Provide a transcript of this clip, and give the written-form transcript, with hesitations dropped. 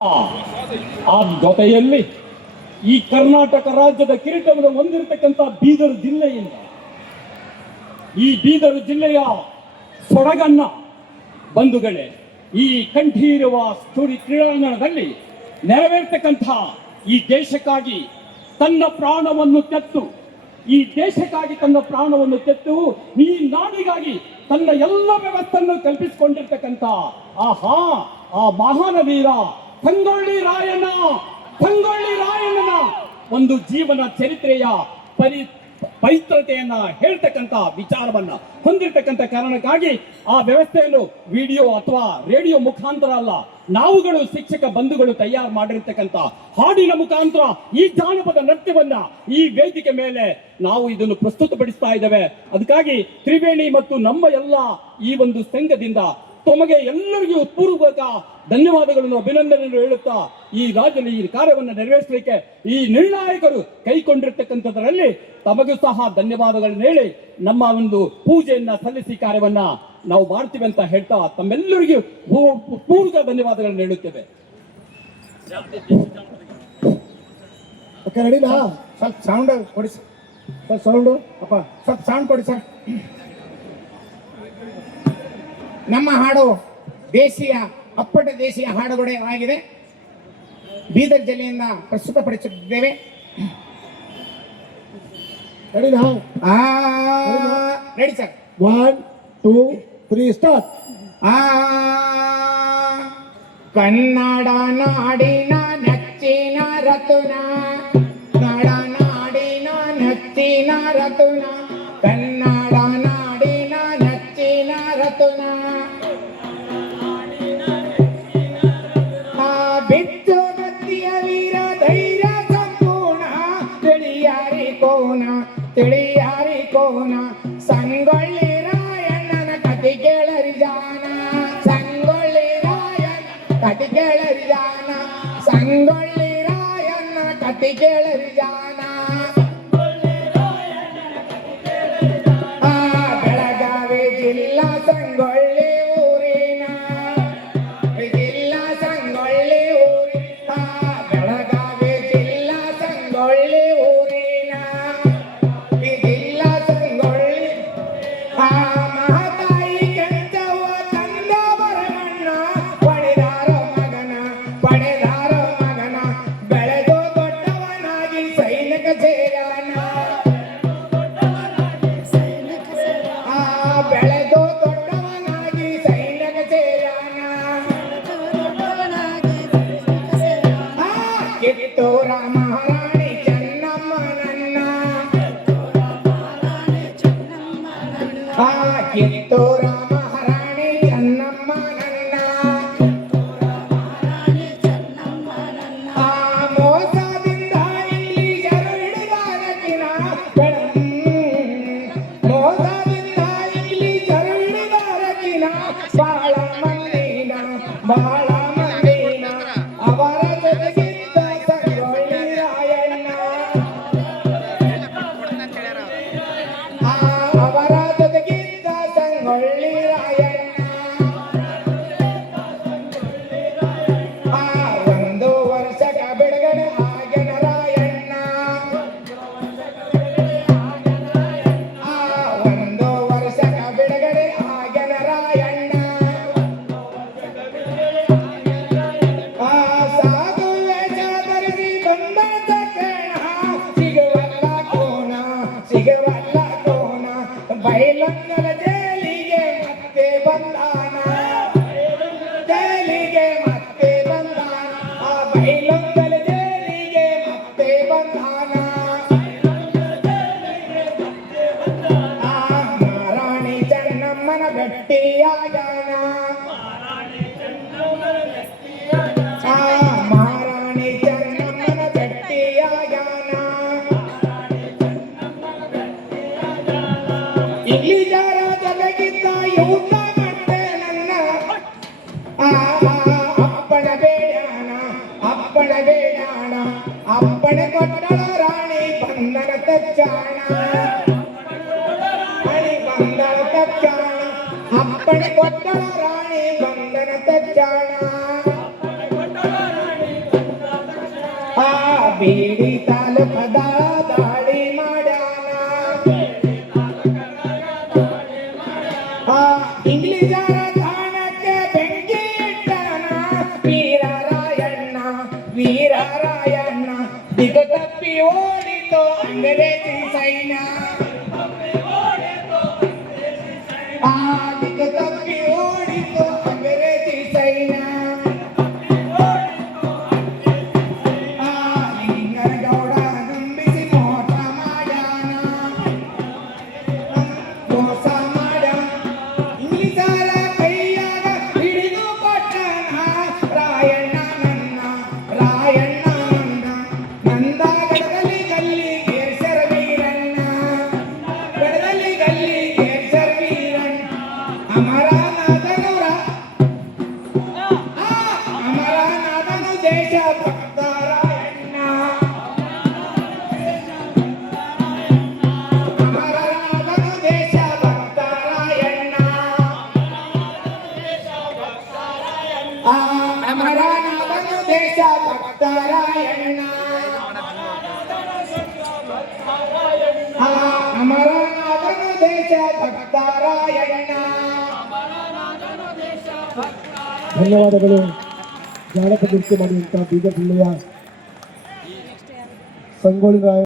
ಆ ಜೊತೆಯಲ್ಲಿ ಈ ಕರ್ನಾಟಕ ರಾಜ್ಯದ ಕಿರೀಟವನ್ನು ಹೊಂದಿರತಕ್ಕಂಥ ಬೀದರ್ ಜಿಲ್ಲೆಯಿಂದ ಈ ಬೀದರ್ ಜಿಲ್ಲೆಯ ಸೊರಗನ್ನ ಬಂಧುಗಳೇ ಈ ಕಂಠೀರವ ಸ್ಟೋರಿ ಕ್ರೀಡಾಂಗಣದಲ್ಲಿ ನೆರವೇರ್ತಕ್ಕಂಥ ಈ ದೇಶಕ್ಕಾಗಿ ತನ್ನ ಪ್ರಾಣವನ್ನು ತೆತ್ತು ಈ ನಾಡಿಗಾಗಿ ತನ್ನ ಎಲ್ಲ ವ್ಯವಸ್ಥೆಯನ್ನು ಕಲ್ಪಿಸಿಕೊಂಡಿರ್ತಕ್ಕಂಥ ಆ ಮಹಾನ ವೀರ ಸಂಗೊಳ್ಳಿ ರಾಯಣ್ಣನ ಒಂದು ಜೀವನ ಚರಿತ್ರೆಯ ಪವಿತ್ರತೆಯನ್ನ ಹೇಳ್ತಕ್ಕಂಥ ವಿಚಾರವನ್ನ ಹೊಂದಿರತಕ್ಕಂಥ ಕಾರಣಕ್ಕಾಗಿ ಆ ವ್ಯವಸ್ಥೆಯನ್ನು ವಿಡಿಯೋ ಅಥವಾ ರೇಡಿಯೋ ಮುಖಾಂತರ ಅಲ್ಲ, ನಾವುಗಳು ಶಿಕ್ಷಕ ಬಂಧುಗಳು ತಯಾರು ಮಾಡಿರ್ತಕ್ಕಂಥ ಹಾಡಿನ ಮುಖಾಂತರ ಈ ಜಾನಪದ ನೃತ್ಯವನ್ನ ಈ ವೇದಿಕೆ ಮೇಲೆ ನಾವು ಇದನ್ನು ಪ್ರಸ್ತುತಪಡಿಸ್ತಾ ಇದ್ದೇವೆ. ಅದಕ್ಕಾಗಿ ತ್ರಿವೇಣಿ ಮತ್ತು ನಮ್ಮ ಎಲ್ಲ ಈ ಒಂದು ಸಂಘದಿಂದ ತಮಗೆ ಎಲ್ಲರಿಗೂ ಪೂರ್ವಕ ಧನ್ಯವಾದಗಳನ್ನು ಅಭಿನಂದನೆಯನ್ನು ಹೇಳುತ್ತಾ ಈ ರಾಜ್ಯದಲ್ಲಿ ಈ ಕಾರ್ಯವನ್ನು ನೆರವೇರಿಸಲಿಕ್ಕೆ ಈ ನಿರ್ಣಾಯಕರು ಕೈಗೊಂಡಿರ್ತಕ್ಕಂಥದ್ರಲ್ಲಿ ತಮಗೂ ಸಹ ಧನ್ಯವಾದಗಳನ್ನು ಹೇಳಿ ನಮ್ಮ ಒಂದು ಪೂಜೆಯನ್ನ ಸಲ್ಲಿಸಿ ಕಾರ್ಯವನ್ನ ನಾವು ಮಾಡ್ತೀವಿ ಅಂತ ಹೇಳ್ತಾ ತಮ್ಮೆಲ್ಲರಿಗೂ ಪೂರ್ವಕ ಧನ್ಯವಾದಗಳನ್ನು ಹೇಳುತ್ತೇವೆ. ಸ್ವಲ್ಪ ಸೌಂಡ್ ಕೊಡಿ ಸರ್, ಸೌಂಡು ಅಪ್ಪ ಸ್ವಲ್ಪ ಸೌಂಡ್ ಕೊಡಿ ಸರ್. ನಮ್ಮ ಹಾಡು ಅಪ್ಪಟ ದೇಶೀಯ ಹಾಡುಗಳೇ ಆಗಿದೆ. ಬೀದರ್ ಜಿಲ್ಲೆಯಿಂದ ಪ್ರಸ್ತುತಪಡಿಸುತ್ತಿದ್ದೇವೆ. Ready sir. 1 2 3 ಸ್ಟಾರ್ಟ್. ಕನ್ನಡ ನಾಡಿನ ನೆಚ್ಚಿನ ರತುನ, ಕನ್ನಡ ನಾಡಿನ ನೆಚ್ಚಿನ ರತುನ, ಕನ್ನಡ ನಾಡಿನ ನೆಚ್ಚಿನ ರತುನ. ಬಿತ್ತು ಗತಿಯ ವೀರ ಧೈರ್ಯ ಸಂಪೂರ್ಣ, ತಿಳಿಯಾರಿ ಕೋನ ಸಂಗೊಳ್ಳಿ ರಾಯಣ್ಣನ ಕತಿ ಕೇಳರಿ ಜಾನ, ಸಂಗೊಳ್ಳಿ ರಾಯಣ್ಣ ಕತಿ ಕೇಳರಿ ಜಾನ, ಸಂಗೊಳ್ಳಿ ರಾಯಣ್ಣ ಕತಿ ಕೇಳರಿ ಜಾನ. ಬೆಳಗಾವಿ ಜಿಲ್ಲಾ ಸಂಗೊಳ್ಳಿ ಊರಿನ, ಜಿಲ್ಲಾ ಸಂಗೊಳ್ಳಿ ಊರಿನ, ಬೆಳಗಾವಿ ಜಿಲ್ಲಾ ಸಂಗೊಳ್ಳಿ ಊರಿನ, ಜಿಲ್ಲಾ ಸಂಗೊಳ್ಳಿ. ಮಹತಾಯಿ ಕೆಂಚವ್ವ ತಂದ ಬರಮಣ್ಣ, ಪಡೆದಾರೋ ಮಗನ ಬೆಳೆದು ದೊಡ್ಡವನಾಗಿ ಸೈನಿಕ ಸೇರಾನ, ಬೆಳೆದು ದೊಡ್ಡವನಾಗಿ ಸೈನಿಕ ಸೇರಾನ. ಕಿತ್ತೂರ ಮಹಾರಾಣಿ ಚೆನ್ನಮ್ಮನನ್ನ, ಕಿತ್ತೂರ ಮಹಾರಾಣಿ ಚೆನ್ನಮ್ಮನನ್ನ, ಮೋಸದಿಂದ ಇಂಗ್ಲಿಷರು ಹಿಡಿದಾರಕಿನ, ಮೋಸದಿಂದ ಇಂಗ್ಲಿಷರು ಹಿಡಿದಾರಕಿನ, ಬಾಳ ಮಂದಿನ ಅವರ ಜೊತೆಗಿದ್ದ ಸಂಗೊಳ್ಳಿ ರಾಯಣ್ಣ, ಅವರ ಜೊತೆಗಿದ್ದ ಸಂಗೊಳ್ಳಿ ರಾಯಣ್ಣ. ಒಂದು ವರ್ಷಕ ಬಿಡುಗಡೆ ಆಗ್ಯನ ರಾಯಣ್ಣ, ಒಂದು ವರ್ಷಕ ಬಿಡುಗಡೆ ಆಗ್ಯನ ರಾಯಣ್ಣ. ಸಾಧು ವೇಷ ಧರಿಸಿ ಬಂದ ತಕ್ಷಣ ಸಿಗವಲ್ಲ ಕೋನ, ಬೈಲಂಗಲ ಜೈಲಿಗೆ ಮತ್ತೆ ಬಂದಾನ, ಜೈಲಿಗೆ ಮತ್ತೆ ಬಂದಾನ, ಬೈಲಂಗಲ ಜೈಲಿಗೆ ಮತ್ತೆ ಬಂದಾನ. ಮಹಾರಾಣಿ ಚೆನ್ನಮ್ಮನ ಭೇಟಿಯಾಗಾನ, ಮಹಾರಾಣಿ ಚೆನ್ನಮ್ಮನ ಭೇಟಿಯಾಗಾನ. ಇಂಗ್ಲಿಷರ ಜೊತೆಗಿದ್ದ ಯುದ್ಧ ಮತ್ತೆ ನನ್ನ, ಅಪ್ಪಣ ಬೇಡಾಣ, ಅಪ್ಪಣೆ ಕೊಟ್ಟಳ ರಾಣಿ ಬಂಧನ ತಚ್ಚಾಣ, ಅಪ್ಪಣೆ ಕೊಟ್ಟಳ ರಾಣಿ ಬಂಧನ ತಚ್ಚಾಣ. ಬೇಡಿ ತಾಲೂಕದ ದಾಳಿ ಮಾಡ್ಯಾನ ಇಂಗ್ಲಿಷರ ತಾಣಕ್ಕೆ ಬೆಂಕಿ ಇಟ್ಟಾನ ವೀರರಾಯಣ್ಣ ದಿಗ ತಪ್ಪಿ ಓಡಿತು ಅಂಗ್ರೇಜಿ ಸೈನ್ಯ ದಿಗ ತಪ್ಪಿ ಓಡಿತು ಅಂಗ್ರೇಜಿ ಸೈನ್ಯ ಲಿಂಗನಗೌಡ ನಂಬಿಸಿ ಮೋಸ ಮಾಡ್ಯಾನ ಇಂಗ್ಲಿಷರ ಕೈಯಾಗ ಹಿಡಿದು ಕೊಟ್ಟನ ರಾಯಣ್ಣ ನನ್ನ ನಂದ ಗಡದಲ್ಲಿ ಗಲ್ಲಿ ಕೇಸರ ವೀರಣ್ಣ ಗಡದಲ್ಲಿ ಗಲ್ಲಿ ಕೇಸರ ವೀರಣ್ಣ ಅಮರನಾಥನು ದೇಶ ಭಕ್ತ ರಾಯಣ್ಣ ಅಮರನಾಥನು ದೇಶ ಭಕ್ತ ರಾಯಣ್ಣ ಅಮರನಾಥನು ದೇಶ ಭಕ್ತ ರಾಯಣ್ಣ ಅಮರನಾಥನು ದೇಶ ಭಕ್ತ ರಾಯಣ್ಣ ಧನ್ಯವಾದಗಳು. ಜಾನಪದ ನೃತ್ಯ ಮಾಡಿದಂಥ ಬೀದರ್ ಜಿಲ್ಲೆಯ ಸಂಗೊಳ್ಳಿ ರಾಯ